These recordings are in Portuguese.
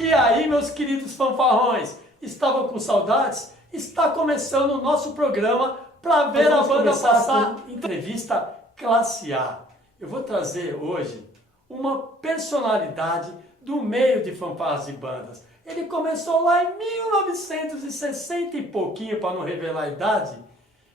E aí, meus queridos fanfarrões, estavam com saudades? Está começando o nosso programa para ver a banda passar entrevista classe A. Eu vou trazer hoje uma personalidade do meio de fanfarras e bandas. Ele começou lá em 1960 e pouquinho, para não revelar a idade,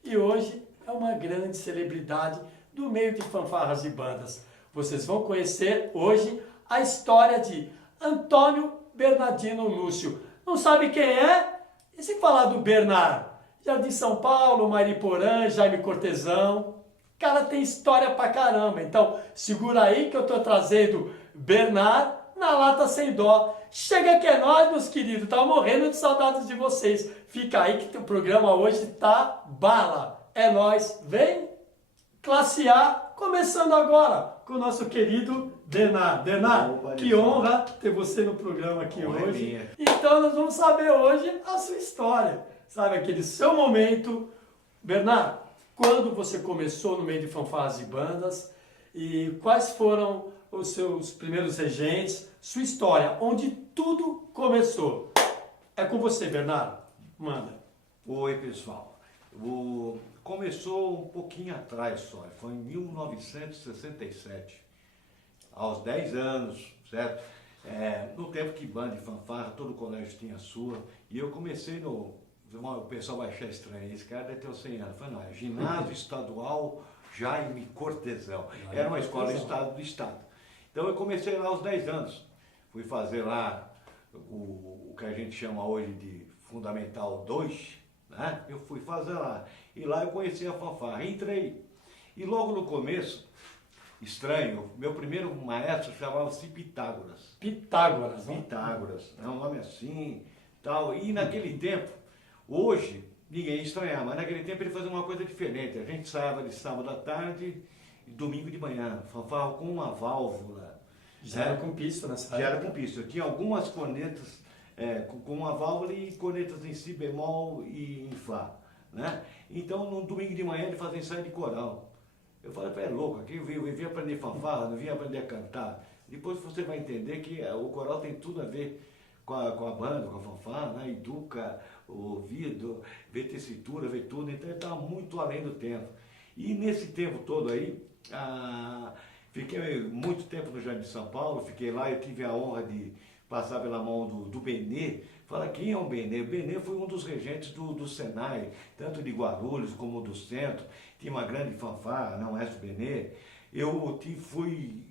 e hoje é uma grande celebridade do meio de fanfarras e bandas. Vocês vão conhecer hoje a história de Antônio Bernardino Lúcio. Não sabe quem é? E se falar do Bernard? Jardim São Paulo, Mariporã, Jaime Cortesão. Cara, tem história pra caramba. Então, segura aí que eu tô trazendo Bernard na lata sem dó. Chega que é nóis, meus queridos. Tava morrendo de saudades de vocês. Fica aí que o programa hoje tá bala. É nóis. Vem! Classe A, começando agora com o nosso querido Bernard. Bernard, Opa, que honra ter você no programa aqui Honra hoje. minha. Então nós vamos saber hoje a sua história. Sabe, aquele seu momento. Bernard, quando você começou no meio de fanfarras e bandas e quais foram os seus primeiros regentes, sua história, onde tudo começou. É com você, Bernard. Manda. Oi, pessoal. Começou um pouquinho atrás só, foi em 1967, aos 10 anos, certo? No tempo que banda e fanfarra, todo colégio tinha a sua, e eu comecei no... O pessoal vai achar estranho, esse cara deve ter uns 100 anos. Foi no Ginásio Estadual Jaime Cortesão. Era uma escola do Estado. Então eu comecei lá aos 10 anos. Fui fazer lá o que a gente chama hoje de Fundamental 2, né? Eu fui fazer lá. E lá eu conheci a fanfarra. Entrei. E logo no começo, estranho, meu primeiro maestro chamava-se Pitágoras. Pitágoras, né? Pitágoras. É um nome assim, tal. E naquele tempo, hoje, ninguém ia estranhar, mas naquele tempo ele fazia uma coisa diferente. A gente saía de sábado à tarde e domingo de manhã, fanfarra com uma válvula. Já era com pista nessa época? Já era com pista. Tinha algumas cornetas com uma válvula e cornetas em si bemol e em fá, né? Então, no domingo de manhã ele fazia ensaio de coral. Eu falei, é louco, aqui eu vim aprender fanfarra, não vim aprender a cantar. Depois você vai entender que o coral tem tudo a ver com a banda, com a fanfarra, né? Educa o ouvido, vê tessitura, vê tudo. Então ele estava muito além do tempo. E nesse tempo todo aí, fiquei muito tempo no Jardim de São Paulo, fiquei lá, eu tive a honra de passar pela mão do Benê. Fala, quem é o Benê? O Benê foi um dos regentes do Senai, tanto de Guarulhos como do Centro. Tinha uma grande fanfarra, não é o Benê. Eu fui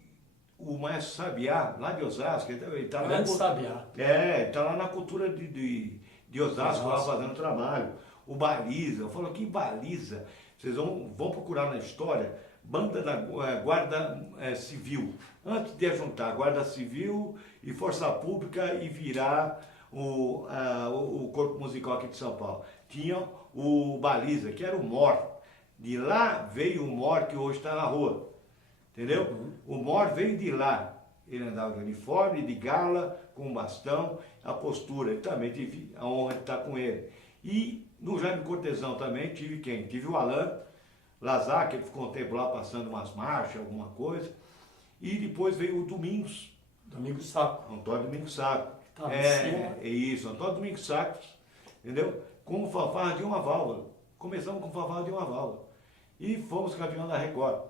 o Maestro Sabiá, lá de Osasco. Ele tá lá, Sabiá. tá lá na cultura de Osasco, lá fazendo trabalho. O Baliza, eu falo, que Baliza? Vocês vão procurar na história, banda da Guarda Civil. Antes de juntar Guarda Civil e Força Pública e virar o Corpo Musical aqui de São Paulo. Tinha o Baliza, que era o Mor. De lá veio o Mor, que hoje está na rua. Entendeu? O Mor veio de lá. Ele andava de uniforme, de gala, com bastão, a postura. Eu também tive a honra de estar com ele. E no Jaime Cortesão também tive quem? Tive o Alain Lazar, que ele ficou um tempo lá passando umas marchas, alguma coisa. E depois veio o Domingos. Domingos Saco. Antônio Domingos Saco. Tá, Isso, Antônio Domingos Saco, entendeu? Com fanfarra de uma válvula. Começamos com fanfarra de uma válvula. E fomos campeão da Record.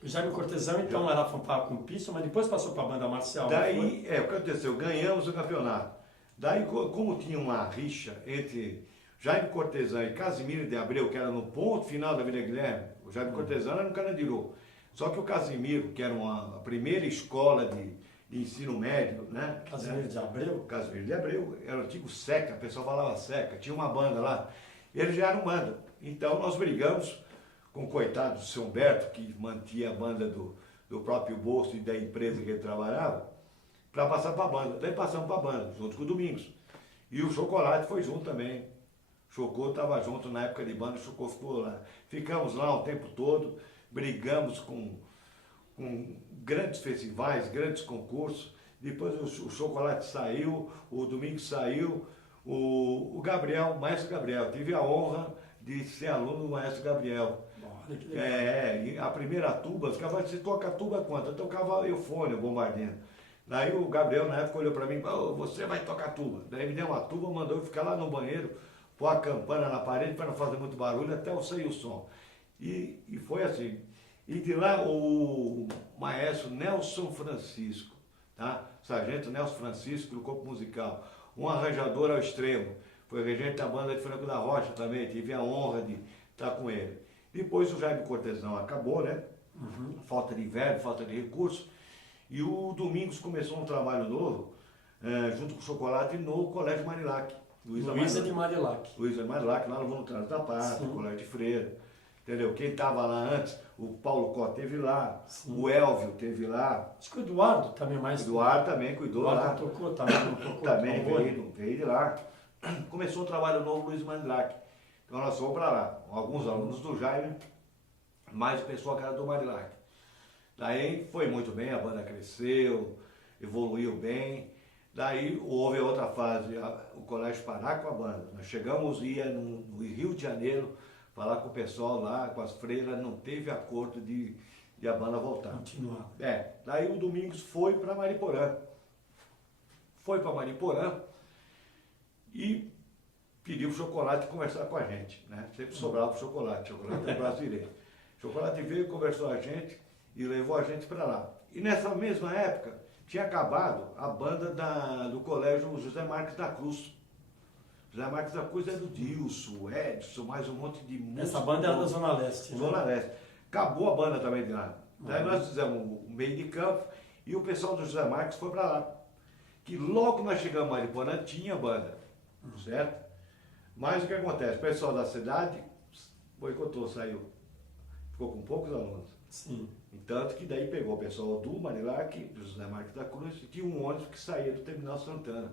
O Jaime Cortesão, então, era fanfarra com pista, mas depois passou para a banda marcial. Daí, o que aconteceu? Ganhamos o campeonato. Daí, como tinha uma rixa entre Jaime Cortesão e Casimiro de Abreu, que era no ponto final da Vila Guilherme, o Jaime Cortesão era no Carandiru. Só que o Casimiro, que era a primeira escola de ensino médio, né? Casimiro de Abreu? Casimiro de Abreu, era o antigo Seca, o pessoal falava Seca, tinha uma banda lá. Eles já eram banda. Então nós brigamos com o coitado do seu Humberto, que mantinha a banda do próprio bolso e da empresa que ele trabalhava, para passar para a banda. Daí passamos para a banda, junto com o Domingos. E o Chocolate foi junto também. O Chocô estava junto na época de banda, o Chocô ficou lá. Ficamos lá o tempo todo, brigamos com grandes festivais, grandes concursos. Depois o Chocolate saiu, o Domingos saiu, o Gabriel, o Maestro Gabriel. Tive a honra de ser aluno do Maestro Gabriel. A primeira tuba, você toca a tuba quanto? Eu tocava eufone, o bombardino. Daí o Gabriel na época olhou para mim, oh, você vai tocar tuba. Daí me deu uma tuba, mandou eu ficar lá no banheiro, pôr a campana na parede para não fazer muito barulho até eu sair o som. E foi assim. E de lá o maestro Nelson Francisco, tá? Sargento Nelson Francisco do Corpo Musical, um arranjador ao extremo, foi regente da banda de Franco da Rocha também, tive a honra de estar com ele. Depois o Jaime Cortesão acabou, né? Falta de verbo, falta de recurso. E o Domingos começou um trabalho novo, junto com o Chocolate, no Colégio Marilac. Luísa de Marilac. Luísa de Marilac, lá no Voluntários da Paz, no Colégio de Freira. Entendeu? Quem estava lá antes, o Paulo Cota teve lá, o Elvio teve lá. Acho que o Eduardo também mais. O Eduardo também cuidou lá. Eduardo tocou também, não tocou. Também veio de lá. Começou um trabalho novo, Luiz Marilac. Então nós fomos para lá. Alguns alunos do Jaime, mais o pessoal que era do Marilac. Daí foi muito bem, a banda cresceu, evoluiu bem. Daí houve outra fase, o colégio parar com a banda. Nós chegamos, ia no Rio de Janeiro, falar com o pessoal lá, com as freiras, não teve acordo de a banda voltar. Continuar. Daí o Domingos foi para Mariporã. Foi para Mariporã e pediu o Chocolate conversar com a gente, né? Sempre sobrava o Chocolate é brasileiro. Chocolate veio, conversou com a gente e levou a gente para lá. E nessa mesma época tinha acabado a banda do colégio José Marques da Cruz. José Marques da Cruz é do Dilson, Edson, mais um monte de músicos. Essa banda era da Zona Leste. Zona Leste. Acabou a banda também de lá. Daí nós fizemos um meio de campo e o pessoal do José Marques foi para lá. Que logo nós chegamos em Mariporã tinha banda, certo? Mas o que acontece? O pessoal da cidade boicotou, saiu. Ficou com poucos alunos. Sim. E tanto que daí pegou o pessoal do Marilac, do José Marques da Cruz, e tinha um ônibus que saía do Terminal Santana.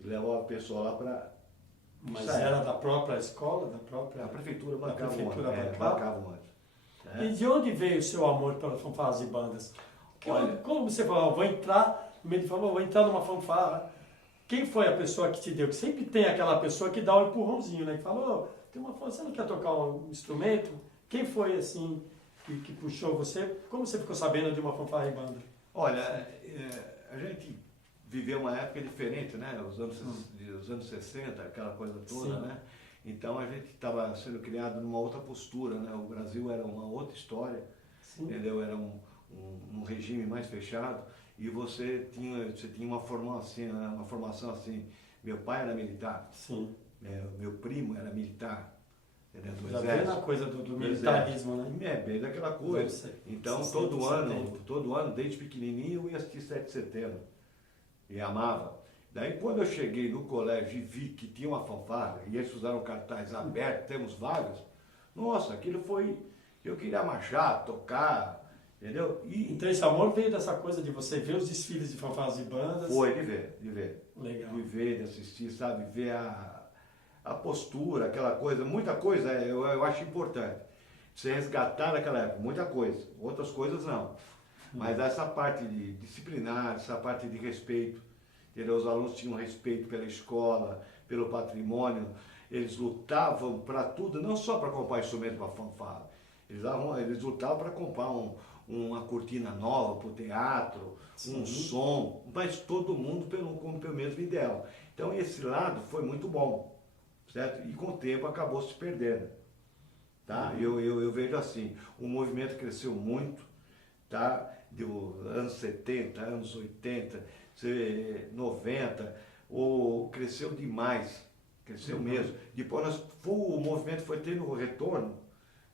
E levava o pessoal lá para... Mas era da própria escola, da própria... A prefeitura bancava o ônibus. Bancava o ônibus. E de onde veio o seu amor pelas fanfarras e bandas? Como você falou, vou entrar, no meio de falou, vou entrar numa fanfarra. Quem foi a pessoa que te deu? Que sempre tem aquela pessoa que dá um empurrãozinho, né? Que falou, tem uma fanfarra, você não quer tocar um instrumento? Quem foi, assim, que puxou você? Como você ficou sabendo de uma fanfarra e banda? Olha, a gente viveu uma época diferente, né? Os anos 60, aquela coisa toda, né? Então a gente estava sendo criado numa outra postura, né? O Brasil era uma outra história, entendeu? Era um regime mais fechado e você tinha uma formação assim. Meu pai era militar, meu primo era militar, entendeu? Do exército. Já veio na coisa do militarismo, né? Bem daquela coisa. Então todo ano, desde pequenininho, eu ia assistir 7 de setembro e amava. Daí quando eu cheguei no colégio e vi que tinha uma fanfarra, e eles fizeram um cartaz aberto, temos vagas, nossa, aquilo foi, eu queria marchar, tocar, entendeu? Então esse amor veio dessa coisa de você ver os desfiles de fanfarras e bandas? Foi, de ver. Legal. De ver, de assistir, sabe, ver a postura, aquela coisa, muita coisa eu acho importante. Você resgatar naquela época, muita coisa, outras coisas não. Mas essa parte de disciplinar, essa parte de respeito, entendeu? Os alunos tinham respeito pela escola, pelo patrimônio, eles lutavam para tudo, não só para comprar instrumento para fanfarra, eles lutavam para comprar uma cortina nova para o teatro, um som, mas todo mundo pelo mesmo ideal. Então esse lado foi muito bom, certo? E com o tempo acabou se perdendo, tá? Eu vejo assim, o movimento cresceu muito, tá? Dos anos 70, anos 80, 90, cresceu demais, cresceu mesmo. Depois o movimento foi tendo um retorno,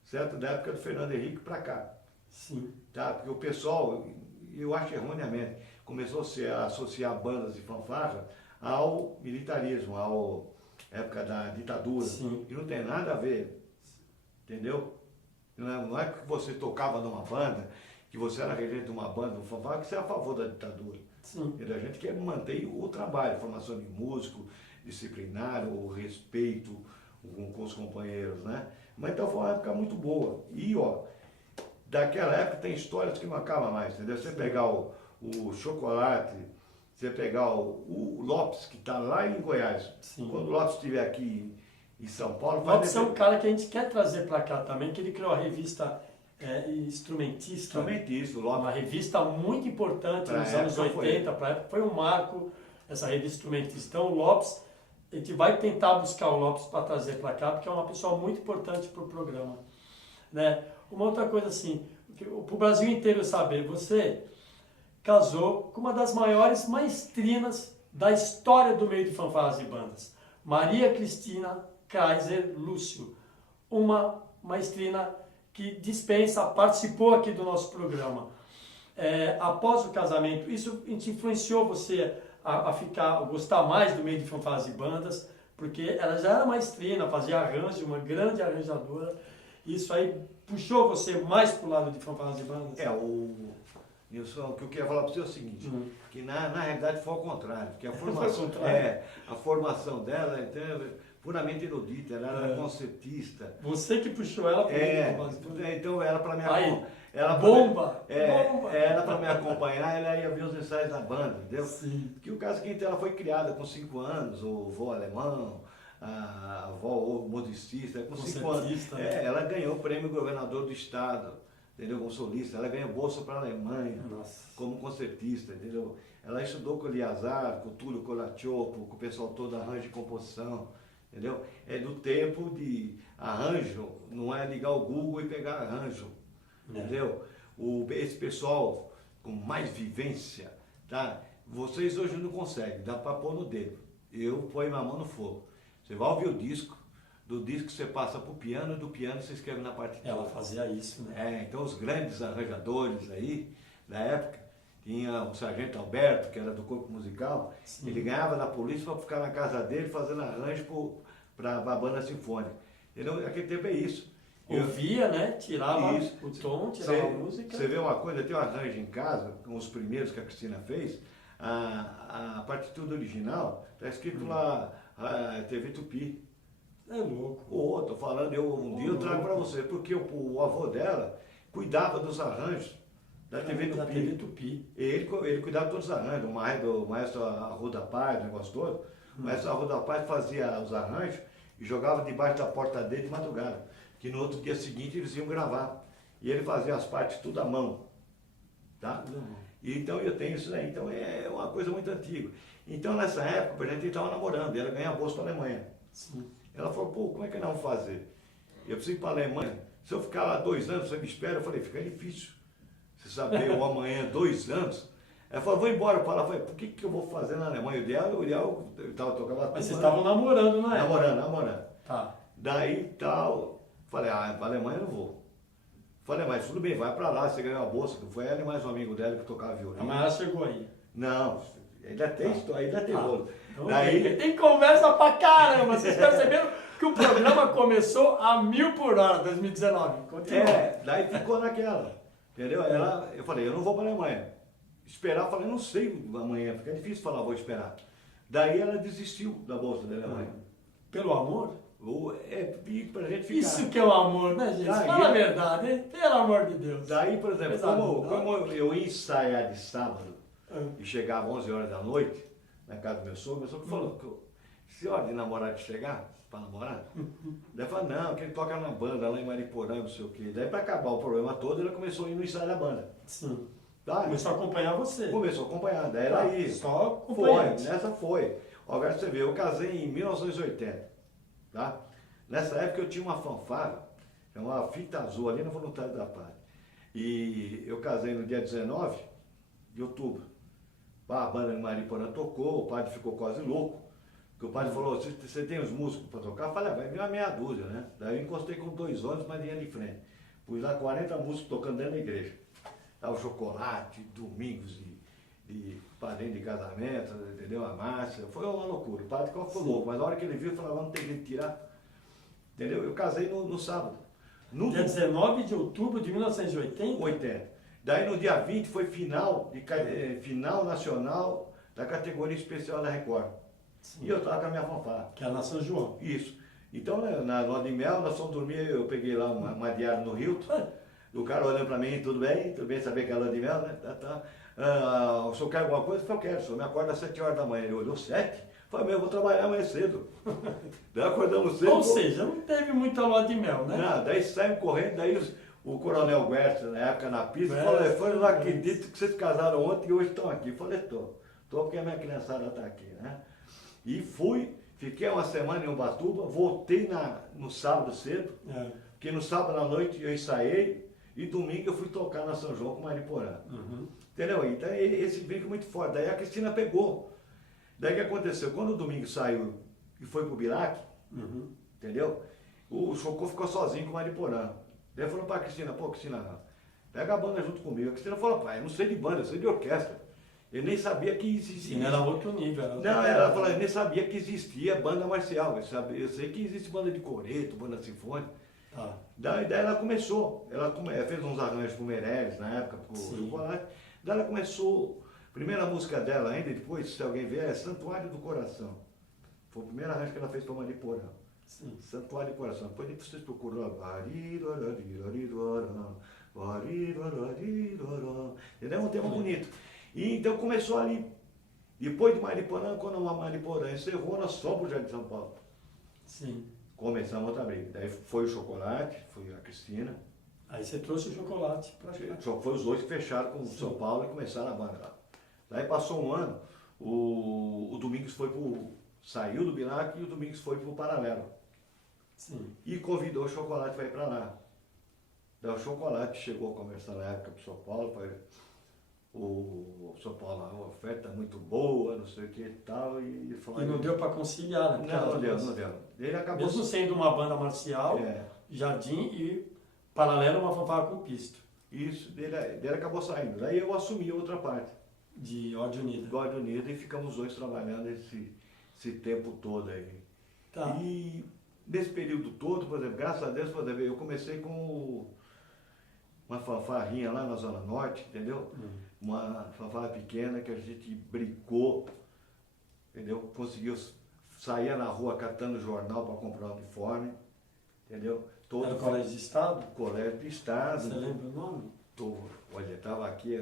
certo? Da época do Fernando Henrique para cá. Sim. Tá? Porque o pessoal, eu acho erroneamente, começou a associar bandas de fanfarra ao militarismo, à época da ditadura. Sim. E não tem nada a ver, entendeu? Não é que você tocava numa banda, que você era regente de uma banda, de um fanfarra, que você é a favor da ditadura. Sim. A gente quer manter o trabalho, a formação de músico, disciplinar, o respeito com os companheiros, né? Mas então foi uma época muito boa. E, daquela época tem histórias que não acabam mais, entendeu? Você pegar o Chocolate, você pegar o Lopes, que está lá em Goiás. Sim. Quando o Lopes estiver aqui em São Paulo... Lopes é um cara que a gente quer trazer para cá também, que ele criou a revista instrumentista. Instrumentista, Uma revista muito importante nos anos 80, para a época, foi um marco, essa revista instrumentista. Então o Lopes, a gente vai tentar buscar o Lopes para trazer para cá, porque é uma pessoa muito importante para o programa. Né? Uma outra coisa assim, para o Brasil inteiro saber, você casou com uma das maiores maestrinas da história do meio de fanfarras e bandas, Maria Cristina Kaiser Lúcio, uma maestrina que dispensa, participou aqui do nosso programa. Após o casamento, isso influenciou você a gostar mais do meio de fanfarras e bandas, porque ela já era maestrina, fazia arranjo, uma grande arranjadora. Isso aí puxou você mais para o lado de fanfarras e bandas? Nilson, o que eu queria falar para você é o seguinte, que na realidade foi ao contrário, porque a formação dela é puramente erudita, ela era concertista. Você que puxou ela para então ela para bomba! Ela para me acompanhar, ela ia ver os ensaios da banda, entendeu? Sim. Que o caso é que ela foi criada com 5 anos, o vô alemão, a avó musicista, com 5 anos. Né? Ela ganhou o prêmio governador do estado, entendeu? Como solista, ela ganhou bolsa para a Alemanha, como concertista, entendeu? Ela estudou com o Eliazar, com o Túlio Colaciopo, com o pessoal todo arranjo e composição, entendeu? É do tempo de arranjo, não é ligar o Google e pegar arranjo, entendeu? Esse pessoal com mais vivência, tá? Vocês hoje não conseguem, dá para pôr no dedo. Eu ponho a mão no fogo. Você vai ouvir o disco, do disco você passa para o piano, do piano você escreve na partitura. Ela fazia isso, né? Então os grandes arranjadores aí, da época, tinha o Sargento Alberto, que era do corpo musical. Sim. Ele ganhava da polícia para ficar na casa dele fazendo arranjo para a banda sinfônica. Entendeu? Naquele tempo é isso. Ouvia, né? Tirava o tom, tirava a música. Você vê uma coisa, tem um arranjo em casa, com os primeiros que a Cristina fez, a partitura original, está escrito lá, TV Tupi. É louco. Tô falando, um dia eu trago para você, porque o avô dela cuidava dos arranjos da TV Tupi. Ele cuidava de todos os arranjos, o maestro Arruda Paz, o negócio todo. O maestro Arruda Paz fazia os arranjos e jogava debaixo da porta dele de madrugada, que no outro dia seguinte eles iam gravar. E ele fazia as partes tudo à mão. Tá? E então eu tenho isso aí, então é uma coisa muito antiga. Então nessa época a gente estava namorando, ela ganhava bolsa para a Alemanha. Sim. Ela falou, como é que nós vamos fazer? Eu preciso ir para a Alemanha. Se eu ficar lá 2 anos, você me espera? Eu falei, fica difícil. Você saber o amanhã 2 anos. Ela falou, vou embora para lá. Eu falei, por que eu vou fazer na Alemanha? O ideal eu estava tocando. Mas vocês estavam namorando, não é? Namorando. Tá. Daí tal, falei, para a Alemanha eu não vou. Falei, mas tudo bem, vai para lá, você ganhou a bolsa. Foi ela e mais um amigo dela que tocava violino. Mas ela chegou aí. Não, ainda tem bolo. Então, daí tem conversa pra caramba. Vocês perceberam que o programa começou a 1000 por hora, 2019. Continua. Daí ficou naquela. Entendeu? Eu falei, eu não vou para a Alemanha. Esperar, eu falei, não sei amanhã, fica difícil falar, vou esperar. Daí ela desistiu da bolsa da Alemanha. Pelo amor? Pra gente ficar. Isso que é o amor, né, gente? Fala a verdade, hein? Pelo amor de Deus. Daí, por exemplo, como eu ia ensaiar de sábado e chegava 11 horas da noite na casa do meu sogro falou que se hora de namorar de chegar, para namorar, daí falou, não, que ele toca na banda lá em Mariporã, não sei o quê. Daí para acabar o problema todo, ela começou a ir no ensaio da banda. Sim. Tá? Começou a acompanhar você. Começou a acompanhar, daí ela ia. Só acompanhante. Nessa foi. Agora você vê, eu casei em 1980. Tá? Nessa época eu tinha uma fanfarra, chamava Fita Azul, ali na Voluntário da Paz. E eu casei no dia 19 de outubro. A banda de Mariporã tocou, o padre ficou quase louco. Porque o padre falou, você tem os músicos para tocar? Eu falei, vai vir uma meia dúzia, né? Daí eu encostei com 2 ônibus, mas vinha de frente. Pus lá 40 músicos tocando dentro da igreja. Tava o Chocolate, Domingos de padrinho de casamento, entendeu? A Márcia, foi uma loucura. O padre ficou louco, mas na hora que ele viu, falou, não tem jeito de tirar. Entendeu? Eu casei no sábado. Dia 19 de outubro de 1980? 80. Daí no dia 20 foi final nacional da categoria especial da Record. Sim. E eu estava com a minha fanfarra. Que era na São João. Isso. Então, na lua de mel, nós fomos dormir, eu peguei lá uma diária no Hilton. O cara olhando para mim, tudo bem, saber que é lua de mel, né? O senhor quer alguma coisa? Eu falei, eu quero, o senhor me acorda às 7 horas da manhã. Ele olhou, 7? Eu falei, eu vou trabalhar mais cedo. Daí acordamos cedo. Ou seja, não teve muita lua de mel, né? Não, daí saímos correndo, daí o Coronel Guerça, na época na pista, Guerça, falou, eu não acredito que vocês casaram ontem e hoje estão aqui. Eu falei, tô porque a minha criançada está aqui, né? E fui, fiquei uma semana em Ubatuba, voltei no sábado cedo, porque no sábado à noite eu ensaiei e domingo eu fui tocar na São João com Mariporã. Entendeu? Então esse brinco é muito forte. Daí a Cristina pegou. Daí o que aconteceu? Quando o domingo saiu e foi pro Biraque, entendeu? O Chocô ficou sozinho com o Mariporã. Daí falou pra Cristina, pô, Cristina, pega a banda junto comigo. A Cristina falou, pai, eu não sei de banda, eu sei de orquestra. Eu nem sabia que existia. Sim, era outro nível. Não, ela falou, eu nem sabia que existia banda marcial. Eu sei que existe banda de coreto, banda sinfônica. Daí ela começou, ela fez uns arranjos pro Meirelles na época, pro Chocolate. Daí ela começou, a primeira música dela ainda, depois, se alguém ver, é Santuário do Coração. Foi o primeiro arranjo que ela fez para Mariporã. Santuário do Coração. Depois vocês procuram lá. Entendeu? É um tema bonito. E então começou ali. Depois de Mariporã, quando a Mariporã encerrou, nós fomos pro Jardim de São Paulo. Começamos outra briga. Daí foi o Chocolate, foi a Cristina. Aí você trouxe o Chocolate pra cá. Só foi os dois que fecharam com o São Paulo e começaram a banda lá. Daí passou um ano, o Domingos saiu do Biraque e o Domingos foi pro Paralelo. E convidou o Chocolate para ir para lá. Daí o Chocolate chegou a conversar na época pro São Paulo, o São Paulo, a oferta muito boa, não sei o que e tal, e falou... E não deu para conciliar, né? Não deu. Ele acabou... Mesmo sendo uma banda marcial, Jardim e Paralelo, uma fanfarra com pisto. Isso, dele acabou saindo. Daí eu assumi a outra parte. De Ordem Unida. De Ordem Unida, e ficamos dois trabalhando esse tempo todo aí. E nesse período todo, por exemplo, graças a Deus, por exemplo, eu comecei com uma fanfarrinha lá na Zona Norte, entendeu? Uma fanfarra pequena que a gente brincou, entendeu? Conseguiu sair na rua catando jornal para comprar um uniforme, entendeu? Era o Colégio de Estado? Colégio de Estado. Você lembra o nome? Olha, estava aqui,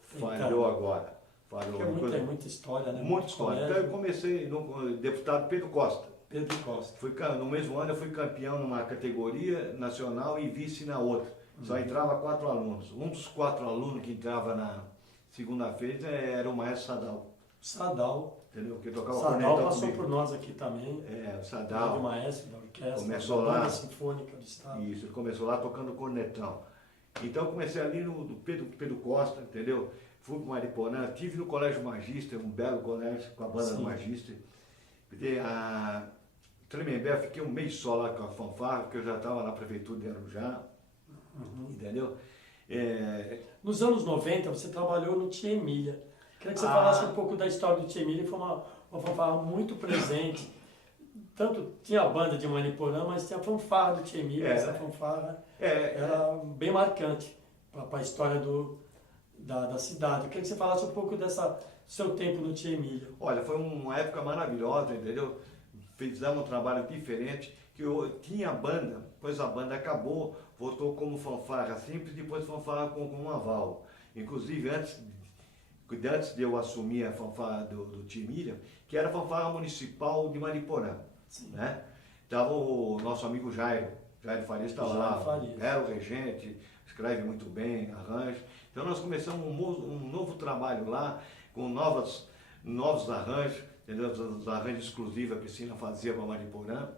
falhou agora. Porque é muita história, né? Muita história. Então eu comecei no deputado Pedro Costa. Pedro Costa. No mesmo ano eu fui campeão numa categoria nacional e vice na outra. Só entrava 4 alunos. Um dos 4 alunos que entrava na segunda-feira era o maestro Sadal. Entendeu? Que tocava Sadal passou comigo por nós aqui também. O Sadal. O maestro da orquestra. Começou lá. Sinfônica do Estado. Isso, ele começou lá tocando cornetão. Então eu comecei ali no Pedro Costa, entendeu? Fui para o Mariporã, tive no Colégio Magíster, um belo colégio com a banda do Magíster. A Tremembé, fiquei um mês só lá com a fanfarra, porque eu já estava na prefeitura de Arujá. Entendeu? Nos anos 90 você trabalhou no Tia Emília. Queria que você falasse um pouco da história do Tia Emília, foi uma fanfarra muito presente. Tanto tinha a banda de Mariporã, mas tinha a fanfarra do Tia Emília. Essa fanfarra era bem marcante para a história da cidade. Eu queria que você falasse um pouco seu tempo no Tia Emília. Olha, foi uma época maravilhosa, entendeu? Fizemos um trabalho diferente, que eu tinha a banda, depois a banda acabou, voltou como fanfarra simples, depois fanfarra com um aval. Inclusive, antes de eu assumir a fanfarra do Tia Emília, que era a fanfarra municipal de Mariporã, né? Estava o nosso amigo Jairo Farias estava lá, era o regente, escreve muito bem, arranja. Então nós começamos um novo trabalho lá, com novos arranjos, entendeu? Os arranjos exclusivos que a Cristina fazia para Mariporã.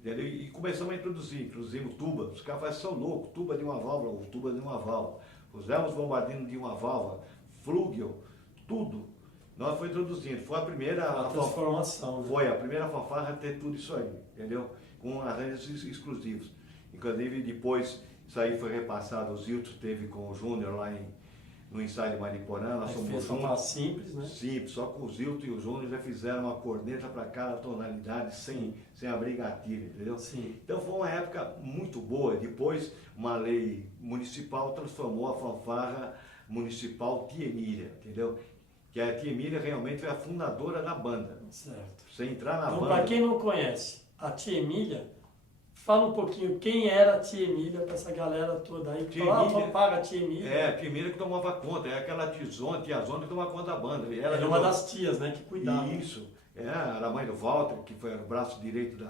Entendeu? E começamos a introduzimos tuba. Os caras são loucos, tuba de uma válvula, ou tuba de uma válvula. Pusemos bombardino de uma válvula, flúgel, tudo. Nós foi introduzindo. Foi a primeira transformação. Foi a primeira fanfarra a ter tudo isso aí, entendeu? Com arranjos exclusivos. Inclusive depois isso aí foi repassado, o Zilton teve com o Júnior lá no ensaio de Mariporã, nós somos juntos. Simples, né? Simples, só com o Zilton e o Júnior já fizeram uma corneta para cada tonalidade sem abrir gatilho, entendeu? Então foi uma época muito boa. Depois uma lei municipal transformou a fanfarra municipal Tia Emília, entendeu? Que a Tia Emília realmente foi a fundadora da banda. Certo. Você entrar na banda... Então, para quem não conhece, a Tia Emília, fala um pouquinho quem era a Tia Emília para essa galera toda aí. Paga a Tia Emília. A Tia Emília que tomava conta, é aquela tiazona que tomava conta da banda. Ela era uma das tias, né, que cuidava. Isso. Era a mãe do Walter, que foi o braço direito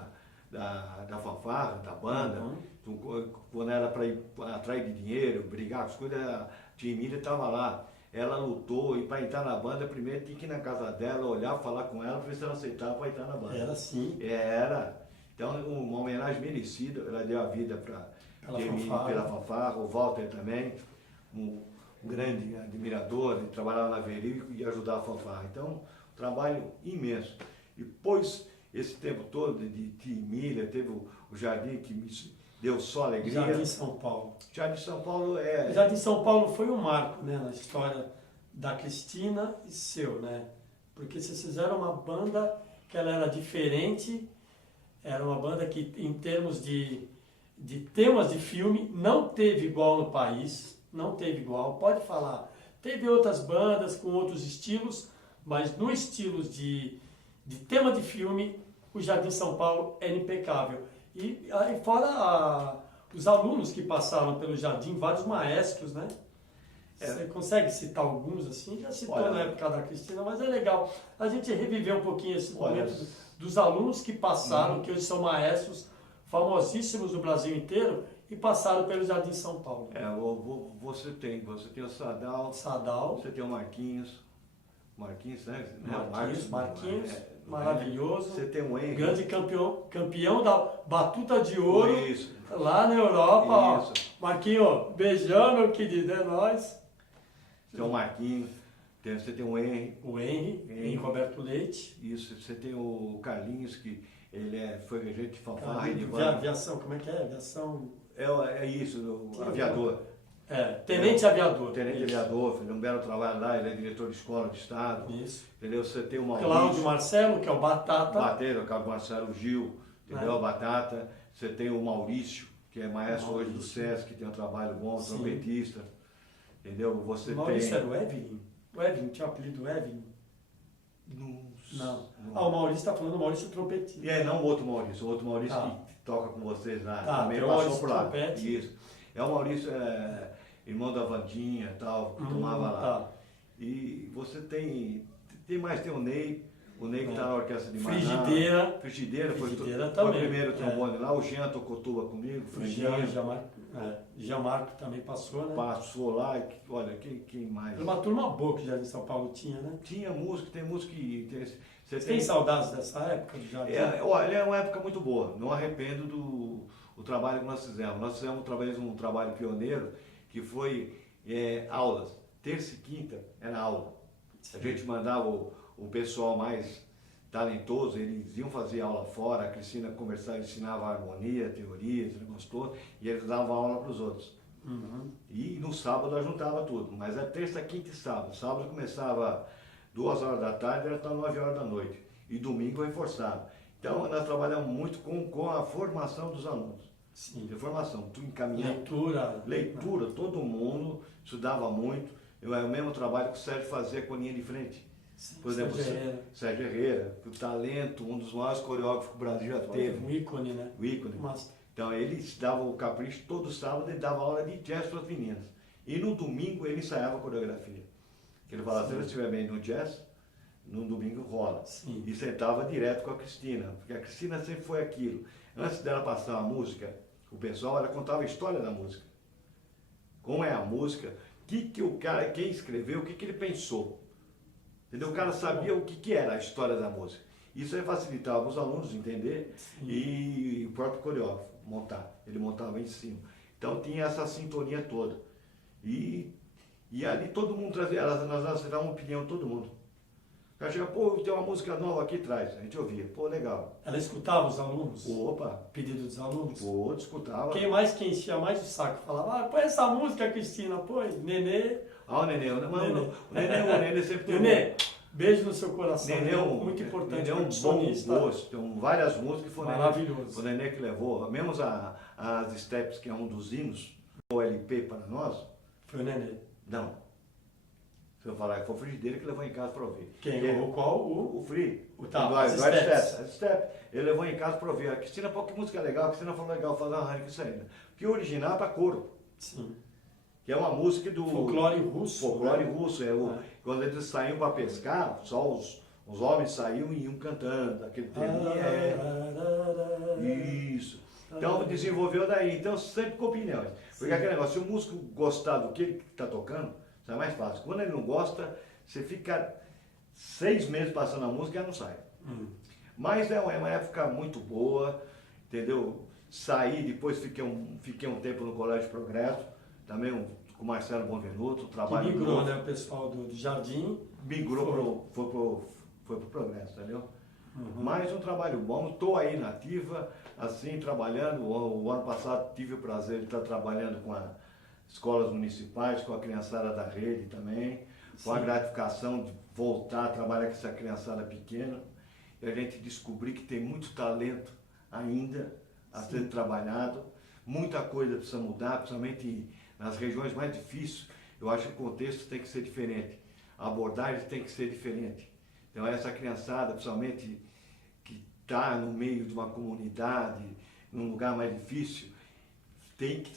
da fanfarra, da banda. Então, quando era para ir atrás de dinheiro, brigar com as coisas, a tia Emília estava lá. Ela lutou e para entrar na banda, primeiro tinha que ir na casa dela, olhar, falar com ela, ver se ela aceitava para entrar na banda. Era assim. Era. Então, uma homenagem merecida. Ela deu a vida para tia Emília pela fanfarra, o Walter também, um grande admirador, ele trabalhava na Verico e ajudava a fanfarra. Então, um trabalho imenso. E depois, esse tempo todo de tia Emília, teve o Jardim que me deu só alegria. Jardim São Paulo. Jardim São Paulo é... Jardim São Paulo foi um marco, né, na história da Cristina e seu, né? Porque vocês fizeram uma banda que ela era diferente, era uma banda que, em termos de temas de filme, não teve igual no país, não teve igual, pode falar. Teve outras bandas com outros estilos, mas no estilo de tema de filme, o Jardim São Paulo era impecável. E aí fora os alunos que passaram pelo Jardim, vários maestros, né? Você consegue citar alguns assim? Já citou na época da Cristina, mas é legal a gente reviver um pouquinho esse momento dos alunos que passaram, que hoje são maestros famosíssimos no Brasil inteiro e passaram pelo Jardim São Paulo. Você tem o Sadal, você tem o Marquinhos, né? Marquinhos, maravilhoso. Você tem o Henry. Grande campeão da Batuta de Ouro. Isso. Lá na Europa. Isso. Ó. Marquinhos, beijão, meu querido, é nóis. Tem o Marquinhos, você tem o Henry. O Henry Roberto Leite. Isso, você tem o Carlinhos, que ele foi regente de fanfarra e de banda. Aviação, como é que é? Aviação... É isso, o aviador. Tenente aviador. Tenente aviador, fez um belo trabalho lá, ele é diretor de escola de estado. Isso. Entendeu? Você tem o Maurício. Cláudio Marcelo, que é o Batata. O Cláudio Marcelo, o Gil, entendeu? O Batata. Você tem o Maurício, que é maestro hoje do SESC, que tem um trabalho bom, trompetista. Entendeu? Você Maurício era o Evelyn? O Evelyn tinha o apelido Evelyn? Não. O Maurício está falando do Maurício trompetista. Não o outro Maurício que toca com vocês lá. Também passou Maurício por lá. Trompete. Isso. O Maurício irmão da Vandinha e tal, que tomava lá. E você tem o Ney que está na orquestra de Manaus. Frigideira foi o primeiro trombone lá, o Jean tocou tuba comigo. Jean Marco também passou, né? Passou lá, olha, quem mais? Era uma turma boa que já em São Paulo tinha, né? Tinha música, tem música que... Você tem saudades dessa época? Olha, é uma época muito boa, não arrependo do trabalho que nós fizemos. Nós fizemos um trabalho pioneiro, que foi aulas. Terça e quinta era aula. A gente mandava o pessoal mais talentoso, eles iam fazer aula fora, a Cristina conversava, ensinava harmonia, teoria, esse negócio todo, e eles davam aula para os outros. E no sábado eu juntava tudo, mas é terça, quinta e sábado. Sábado começava 2 horas da tarde, era até 9 horas da noite. E domingo reforçado. Então nós trabalhamos muito com a formação dos alunos. Sim. De formação, tu encaminhava. Leitura, todo mundo estudava muito. É o mesmo trabalho que o Sérgio fazia com a linha de frente. Sim, por exemplo, Sérgio Herrera, o talento, um dos maiores coreógrafos que o Brasil já teve. Um ícone, né? O ícone. Então ele dava o capricho, todo sábado ele dava aula de jazz para as meninas. E no domingo ele ensaiava a coreografia. Ele falava, se ele estiver bem no jazz, no domingo rola. Sim. E sentava direto com a Cristina, porque a Cristina sempre foi aquilo. Antes dela passar a música, o pessoal, ela contava a história da música. Como é a música, quem escreveu, o que ele pensou. Entendeu? O cara sabia o que era a história da música. Isso aí facilitava os alunos entender e o próprio coreógrafo montar. Ele montava em cima. Então tinha essa sintonia toda. E ali todo mundo trazia, nós dávamos uma opinião, todo mundo. O cara chegava, tem uma música nova aqui atrás. A gente ouvia, legal. Ela escutava os alunos? Opa! Pedido dos alunos? Escutava. Quem enchia mais o saco? Falava, põe essa música, Cristina, Nenê. O Nenê. O Nenê sempre tem Nenê, beijo no seu coração. Nenê muito importante. Nenê é um bom gosto. Tem várias músicas que foram maravilhoso. O Nenê que levou. Mesmo as Steps, que é um dos hinos, o LP para nós. Foi o Nenê. Não. Se eu falar que foi o Frigideira que levou em casa para ouvir. Qual? O Free. As Steps. Ele levou em casa para ouvir. A Cristina, que música legal. A Cristina falou legal. Falou, que isso aí. Porque o original tá coro. Sim. Que é uma música do... Folclore russo. Folclore russo. Quando eles saíam para pescar, só os Os homens saíam e iam cantando, aquele termo. Isso. Então desenvolveu daí. Então sempre com opiniões. Porque aquele negócio, se o músico gostar do que ele está tocando, isso é mais fácil. Quando ele não gosta, você fica 6 meses passando a música e ela não sai. Mas é uma época muito boa, entendeu? Saí, depois fiquei um tempo no Colégio Progresso, também com o Marcelo Bonvenuto, trabalho que migrou, né, o pessoal do Jardim. Migrou, foi pro Progresso, entendeu? Mais um trabalho bom, estou aí na ativa, assim, trabalhando. O ano passado tive o prazer de estar trabalhando com as escolas municipais, com a criançada da rede também, com a gratificação de voltar a trabalhar com essa criançada pequena. E a gente descobrir que tem muito talento ainda a ser trabalhado, muita coisa precisa mudar, principalmente nas regiões mais difíceis. Eu acho que o contexto tem que ser diferente, a abordagem tem que ser diferente. Então essa criançada, principalmente que está no meio de uma comunidade, num lugar mais difícil, tem que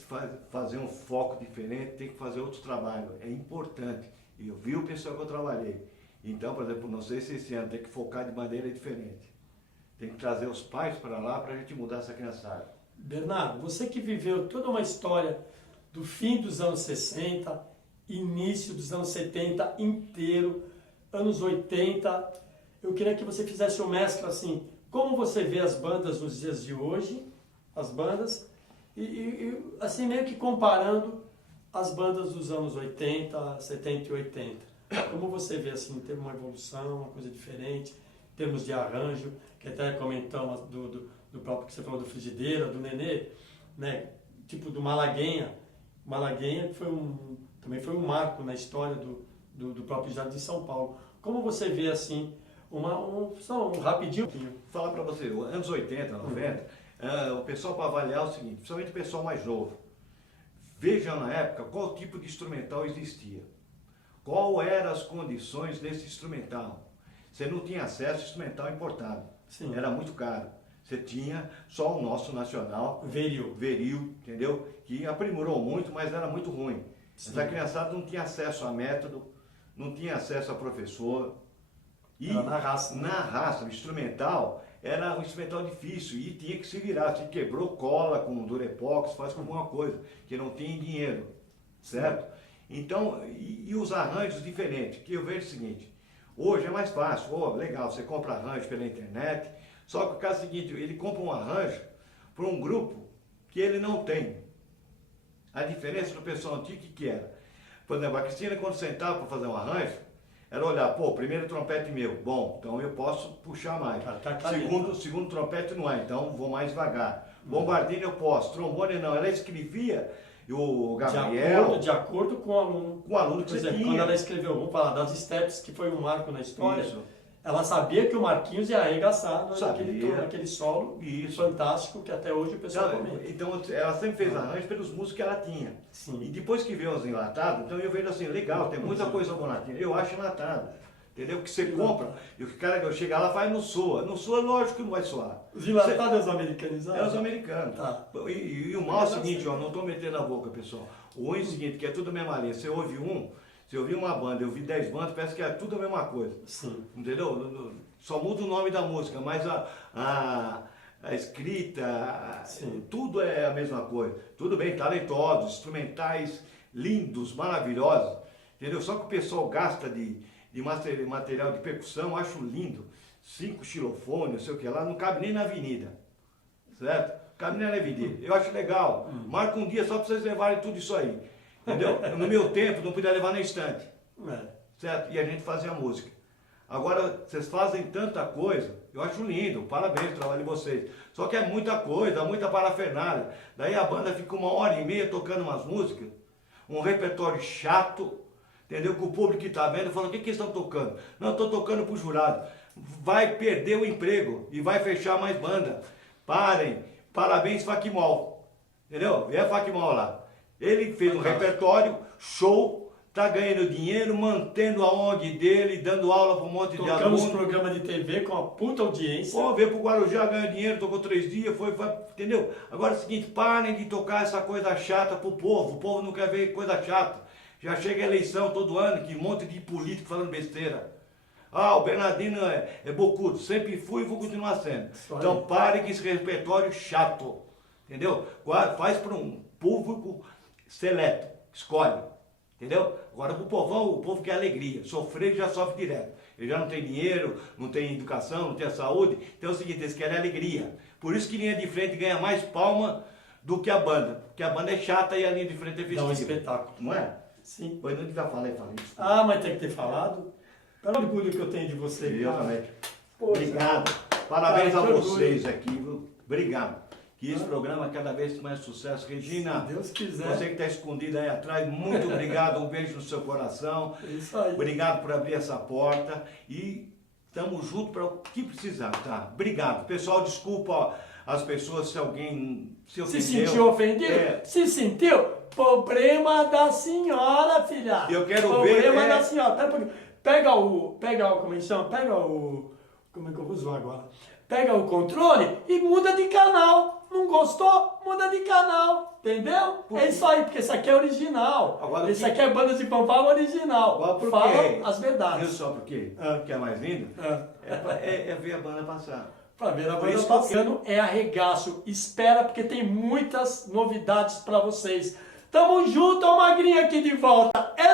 fazer um foco diferente, tem que fazer outro trabalho, é importante. E eu vi o pessoal que eu trabalhei. Então, por exemplo, não sei se esse ano tem que focar de maneira diferente. Tem que trazer os pais para lá para a gente mudar essa criançada. Bernardo, você que viveu toda uma história do fim dos anos 60, início dos anos 70 inteiro, anos 80, eu queria que você fizesse uma mescla assim, como você vê as bandas nos dias de hoje, as bandas, e assim meio que comparando as bandas dos anos 80, 70 e 80. Como você vê assim, teve uma evolução, uma coisa diferente, em termos de arranjo, que até comentamos do próprio que você falou do Frigideira, do Nenê, né? Tipo do Malaguenha. Malaguenha também foi um marco na história do próprio Jardim de São Paulo. Como você vê assim, só um rapidinho? Falar para você, anos 80, 90, o pessoal para avaliar é o seguinte, principalmente o pessoal mais novo, veja na época qual tipo de instrumental existia. Qual eram as condições desse instrumental? Você não tinha acesso a instrumental importado. Sim. Era muito caro. Você tinha só o nosso nacional. Veril, entendeu? Que aprimorou muito, mas era muito ruim. Sim. Essa criançada não tinha acesso a método, não tinha acesso a professor. E era na raça. Na raça, o instrumental era um instrumental difícil e tinha que se virar. Se quebrou, cola com durepox, faz com alguma coisa, que não tinha dinheiro, certo? Sim. Então, e os arranjos diferentes, que eu vejo o seguinte, hoje é mais fácil, legal, você compra arranjo pela internet, só que o caso é o seguinte, ele compra um arranjo para um grupo que ele não tem. A diferença do pessoal antigo, que era? Por exemplo, a Cristina, quando sentava para fazer um arranjo, ela olhava, primeiro trompete meu, bom, então eu posso puxar mais. Segundo trompete não é, então vou mais devagar. Bombardino eu posso, trombone não. Ela escrevia, e o Gabriel... De acordo com o aluno. Com o aluno que você tinha. Quando ela escreveu, vamos falar das steps, que foi um marco na história, isso. Ela sabia que o Marquinhos ia arregaçar naquele solo fantástico que até hoje o pessoal comenta. Então ela sempre fez arranjo pelos músicos que ela tinha. Sim. E depois que veio os enlatados, então eu vejo assim, legal, tem muita coisa boa na tinha. Eu acho enlatado. Entendeu? Que você compra, e o cara chega lá faz não soa. Não soa, lógico que não vai soar. Os enlatados é os americanizados? É os americanos. Tá. E o mal é o seguinte, não estou metendo a boca, pessoal. O ruim é o seguinte, que é tudo a mesma linha. Você ouve você ouve uma banda, eu ouvi 10 bandas, parece que é tudo a mesma coisa. Sim. Entendeu? Só muda o nome da música, mas a escrita, tudo é a mesma coisa. Tudo bem, talentosos, instrumentais lindos, maravilhosos. Entendeu? Só que o pessoal gasta de material de percussão, acho lindo, 5 xilofones, não sei o que lá, não cabe nem na avenida, certo? Não cabe nem na avenida, eu acho legal, marca um dia só para vocês levarem tudo isso aí, entendeu? No meu tempo não podia levar na estante, certo? E a gente fazia música. Agora, vocês fazem tanta coisa, eu acho lindo, parabéns pelo trabalho de vocês, só que é muita coisa, muita parafernália, daí a banda fica 1h30 tocando umas músicas, um repertório chato, entendeu? Que o público que está vendo fala, o que eles estão tocando? Não, estou tocando para o jurado. Vai perder o emprego e vai fechar mais banda. Parem. Parabéns, Faquimol. Entendeu? É Faquimol lá. Ele fez um repertório, show, está ganhando dinheiro, mantendo a ONG dele, dando aula para um monte de alunos. Tocamos programa de TV com a puta audiência. Veio para o Guarujá, ganhou dinheiro, tocou 3 dias, foi, entendeu? Agora é o seguinte, parem de tocar essa coisa chata para o povo não quer ver coisa chata. Já chega a eleição todo ano, que um monte de político falando besteira. Ah, o Bernardino é bocudo, sempre fui e vou continuar sendo. Então pare com esse repertório chato, entendeu? Faz para um público seleto, escolhe, entendeu? Agora pro povão, o povo quer alegria, sofrer já sofre direto. Ele já não tem dinheiro, não tem educação, não tem saúde, então é o seguinte, eles querem alegria. Por isso que linha de frente ganha mais palma do que a banda, porque a banda é chata e a linha de frente é festiva. Dá um espetáculo. Não é? Sim. Pois não devia falar, falei. Ah, mas tem que ter falado. Pelo orgulho que eu tenho de você. Eu cara. também. Poxa. Obrigado. Parabéns Cara, a que vocês aqui, viu? Obrigado. Que esse programa cada vez mais sucesso. Regina, Se Deus quiser. você que está escondida aí atrás, muito obrigado. Um beijo no seu coração. É isso aí. Obrigado por abrir essa porta e estamos juntos para o que precisar, tá? Obrigado. Pessoal, desculpa as pessoas se alguém se ofendeu. Se sentiu ofendido? É. Se sentiu? Problema da senhora, filha. Eu quero Problema ver, da senhora. Pega o, como é que chama? Como é que eu vou zoar agora? Pega o controle e muda de canal. Não gostou? Muda de canal. Entendeu? É isso aí, porque isso aqui é original. Agora, isso aqui é Bandas de Fanfarra original. Agora, por Fala quê? as verdades. Viu só por quê? Que é mais lindo? É ver a banda passar. Pra ver a Por banda isso que eu passando é arregaço. Espera, porque tem muitas novidades pra vocês. Tamo junto, ó, Magrinha aqui de volta. É